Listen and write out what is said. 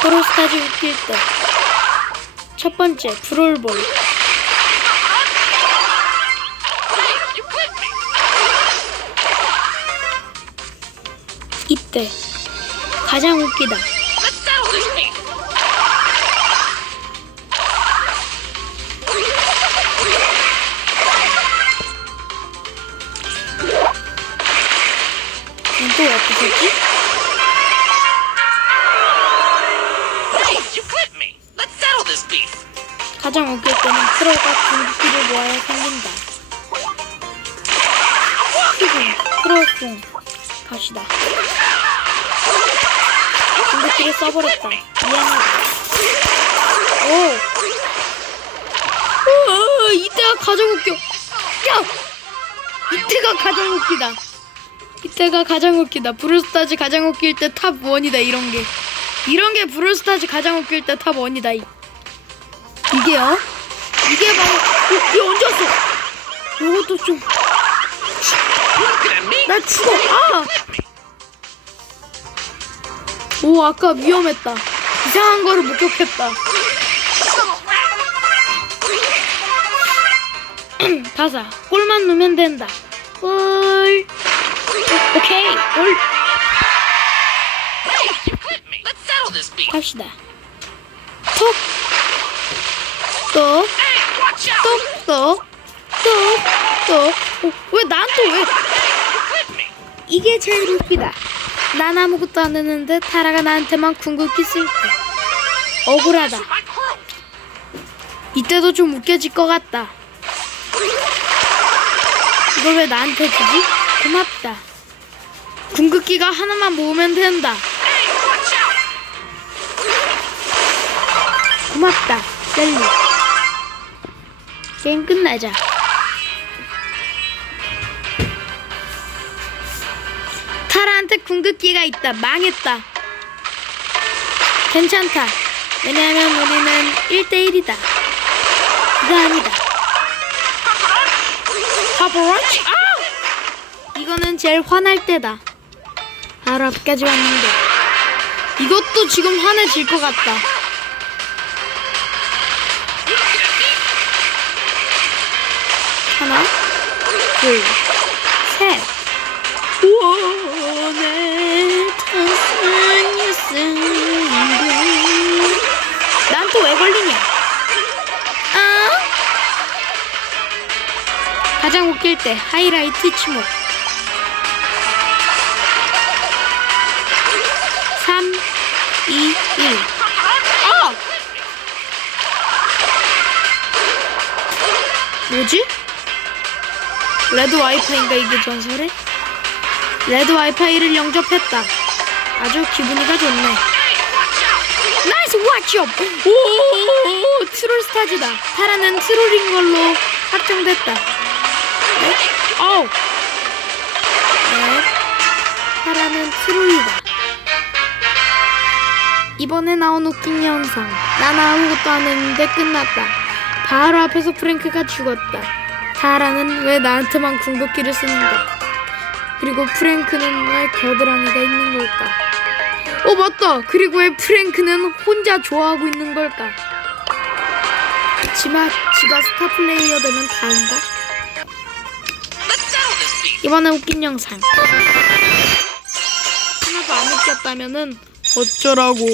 프로스타즈 웃길 때. 첫 번째, 브롤볼. 이때. 가장 웃기다. Let's settle this beef. 가장 웃길 때는 프로가 궁극기를 모아야 생긴다. 피군, 프로궁, 가시다. 궁극기를 써버렸다. 미안하다. 오! 오, 이때가 가장 웃겨. 야! 이때가 가장 웃기다. 이때가 가장 웃기다. 브루스타즈 가장 웃길 때 탑 원이다. 이런 게. 이런 게 브루스타즈 가장 웃길 때 탑 원이다. 이게요? 이게 바로 어, 얘 언제 왔어? 요것도 좀 나. 죽어 아! 오 아까 위험했다 이상한 거를 목격했다 다사 골만 넣으면 된다 골 오, 오케이 beef. 갑시다 또. 어, 왜난 또. 이게 제일 웃기다. 난 아무것도 안 했는데 타라가 나한테만 궁극기 쓸 때. 억울하다. 이때도 좀 웃겨질 것 같다. 이걸 왜 나한테 주지? 고맙다. 궁극기가 하나만 모으면 된다. 고맙다. 셀리. 게임 끝나자. 타라한테 궁극기가 있다. 망했다. 괜찮다. 왜냐하면 우리는 1대1이다. 그거 아니다. 파버런치? 아! 이거는 제일 화날 때다. 바로 앞까지 왔는데. 이것도 지금 화내질 것 같다. 하나, 둘, 셋. 탄산이 쓴 난또 왜 걸리냐? 아? 가장 웃길 때 하이라이트 치목. 2, 1. 아! 뭐지? 레드 와이파이인가 이게 전설에? 레드 와이파이를 영접했다. 아주 기분이가 좋네. 나이스 왓치업! 오 트롤 스타즈다. 타라는 트롤인 걸로 확정됐다. 네? 어우. 네. 타라는 트롤이다. 이번에 나온 웃긴 영상. 난 아무것도 안 했는데 끝났다. 바로 앞에서 프랭크가 죽었다. 타라는 왜 나한테만 궁극기를 쓰는가? 그리고 프랭크는 왜 겨드랑이가 있는 걸까? 어 맞다. 그리고 왜 프랭크는 혼자 좋아하고 있는 걸까? 지마 지가 스타 플레이어 되면 다인가? 이번에 웃긴 영상. 하나도 안 웃겼다면은 어쩌라고?